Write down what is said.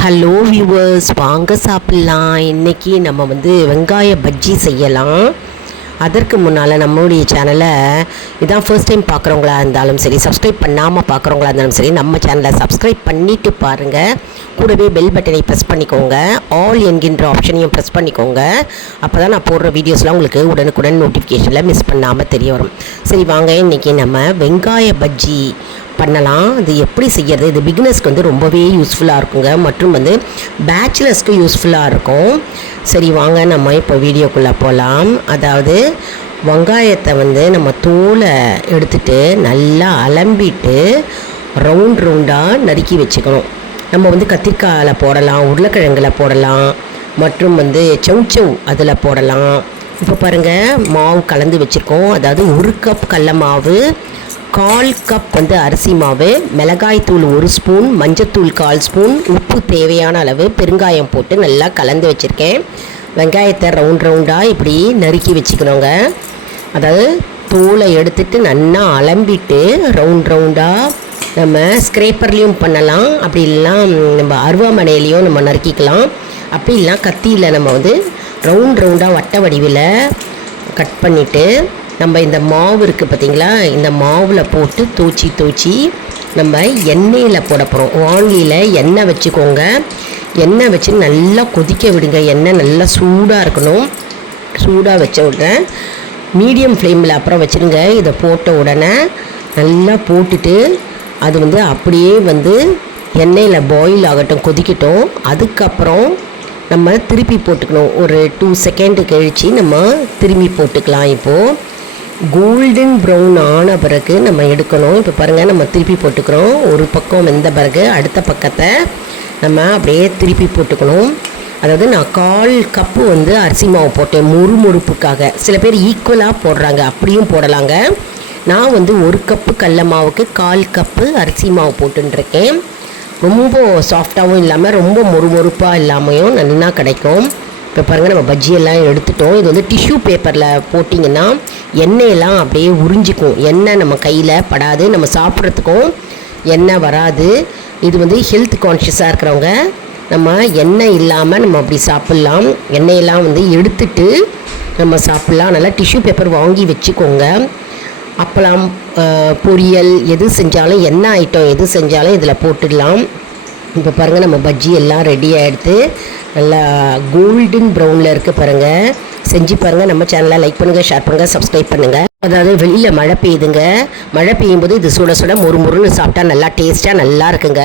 Hello viewers, வாங்க சாப்பிட்லாம். இன்றைக்கி நம்ம வெங்காய பஜ்ஜி செய்யலாம். அதற்கு முன்னால் நம்மளுடைய சேனலை இதான் ஃபர்ஸ்ட் டைம் பார்க்குறவங்களா இருந்தாலும் சரி, சப்ஸ்கிரைப் பண்ணாமல் பார்க்குறவங்களா இருந்தாலும் சரி, நம்ம சேனலை சப்ஸ்கிரைப் பண்ணிவிட்டு பாருங்கள். கூடவே பெல் பட்டனை ப்ரெஸ் பண்ணிக்கோங்க, ஆல் என்கின்ற ஆப்ஷனையும் ப்ரெஸ் பண்ணிக்கோங்க. அப்போ தான் நான் போடுற வீடியோஸ்லாம் உங்களுக்கு உடனுக்குடன் நோட்டிஃபிகேஷனில் மிஸ் பண்ணாமல் தெரிய வரும். சரி வாங்க, இன்றைக்கி நம்ம வெங்காய பஜ்ஜி பண்ணலாம். அது எப்படி செய்கிறது, இது பிகினர்ஸ்க்கு ரொம்பவே யூஸ்ஃபுல்லாக இருக்குங்க, மற்றும் பேச்சுலர்ஸ்க்கு யூஸ்ஃபுல்லாக இருக்கும். சரி வாங்க, நம்ம இப்போ வீடியோக்குள்ளே போகலாம். அதாவது வெங்காயத்தை நம்ம தோலை எடுத்துட்டு நல்லா அலம்பிட்டு ரவுண்டாக நறுக்கி வச்சுக்கணும். நம்ம கத்திரிக்காயில் போடலாம், உருளைக்கிழங்குல போடலாம், மற்றும் சௌச்சௌ அதில் போடலாம். இப்போ பாருங்கள், மாவு கலந்து வச்சுருக்கோம். அதாவது 1 கப் கடல மாவு, 1/4 கப் அரிசி மாவு, மிளகாய் தூள் 1 ஸ்பூன், மஞ்சத்தூள் 1/4 ஸ்பூன், உப்பு தேவையான அளவு, பெருங்காயம் போட்டு நல்லா கலந்து வச்சுருக்கேன். வெங்காயத்தை ரவுண்டாக இப்படி நறுக்கி வச்சுக்கணுங்க. அதாவது தோலை எடுத்துட்டு நல்லா அலம்பிட்டு ரவுண்டாக நம்ம ஸ்க்ரேப்பர்லேயும் பண்ணலாம், அப்படி இல்லைனா நம்ம அருவாமனையிலையும் நம்ம நறுக்கிக்கலாம். அப்படி இல்லைனா கத்தியில் நம்ம ரவுண்டாக வட்ட வடிவில் கட் பண்ணிவிட்டு நம்ம இந்த மாவு இருக்குது பார்த்திங்களா, இந்த மாவில் போட்டு தோச்சி நம்ம எண்ணெயில் போட போகிறோம். வானிலையில் எண்ணெய் வச்சுக்கோங்க. எண்ணெய் வச்சு நல்லா கொதிக்க விடுங்க. எண்ணெய் நல்லா சூடாக இருக்கணும். சூடாக வச்ச உடனே மீடியம் ஃப்ளேமில் அப்புறம் வச்சுருங்க. இதை போட்ட உடனே நல்லா போட்டுட்டு அது அப்படியே எண்ணெயில் பாயில் ஆகட்டும், கொதிக்கட்டும். அதுக்கப்புறம் நம்ம திருப்பி போட்டுக்கணும். ஒரு 2 செகண்டு கழித்து நம்ம திரும்பி போட்டுக்கலாம். இப்போது கோல்டன் ப்ரௌன் ஆன பிறகு நம்ம எடுக்கணும். இப்போ பாருங்கள், நம்ம திருப்பி போட்டுக்கிறோம். ஒரு பக்கம் வெந்த பிறகு அடுத்த பக்கத்தை நம்ம அப்படியே திருப்பி போட்டுக்கணும். அதாவது நான் 1/4 கப்பு அரிசி மாவு போட்டேன் முறுமுறுப்புக்காக. சில பேர் ஈக்குவலாக போடுறாங்க, அப்படியும் போடலாங்க. நான் 1 கப்பு கடல மாவுக்கு 1/4 கப்பு அரிசி மாவு போட்டுருக்கேன். ரொம்ப சாஃப்டாகவும் இல்லாமல் ரொம்ப மொறுமொறுப்பாக இல்லாமையும் நல்லா கிடைக்கும். இப்போ பாருங்கள், நம்ம பஜ்ஜியெல்லாம் எடுத்துட்டோம். இது டிஷ்யூ பேப்பரில் போட்டிங்கன்னா எண்ணெயெல்லாம் அப்படியே உறிஞ்சிக்கும். எண்ணெய் நம்ம கையில் படாது, நம்ம சாப்பிட்றதுக்கும் எண்ணெய் வராது. இது ஹெல்த் கான்ஷியஸாக இருக்கிறவங்க நம்ம எண்ணெய் இல்லாமல் நம்ம அப்படி சாப்பிட்லாம். எண்ணெயெல்லாம் எடுத்துட்டு நம்ம சாப்பிட்லாம். நல்லா டிஷ்யூ பேப்பர் வாங்கி வச்சுக்கோங்க. அப்பளம், பொரியல் எது செஞ்சாலும், எண்ணெய் ஐட்டம் எது செஞ்சாலும் இதில் போட்டுடலாம். இப்போ பாருங்கள், நம்ம பஜ்ஜி எல்லாம் ரெடி ஆகிடுது. நல்லா கோல்டன் ப்ரௌனில் இருக்குது பாருங்கள். செஞ்சு பாருங்கள். நம்ம சேனலை லைக் பண்ணுங்கள், ஷேர் பண்ணுங்கள், சப்ஸ்கிரைப் பண்ணுங்கள். அதாவது வெளியில் மழை பெய்யுதுங்க. மழை பெய்யும்போது இது சுட சுட மொறுன்னு சாப்பிட்டா நல்லா டேஸ்ட்டாக நல்லா இருக்குங்க.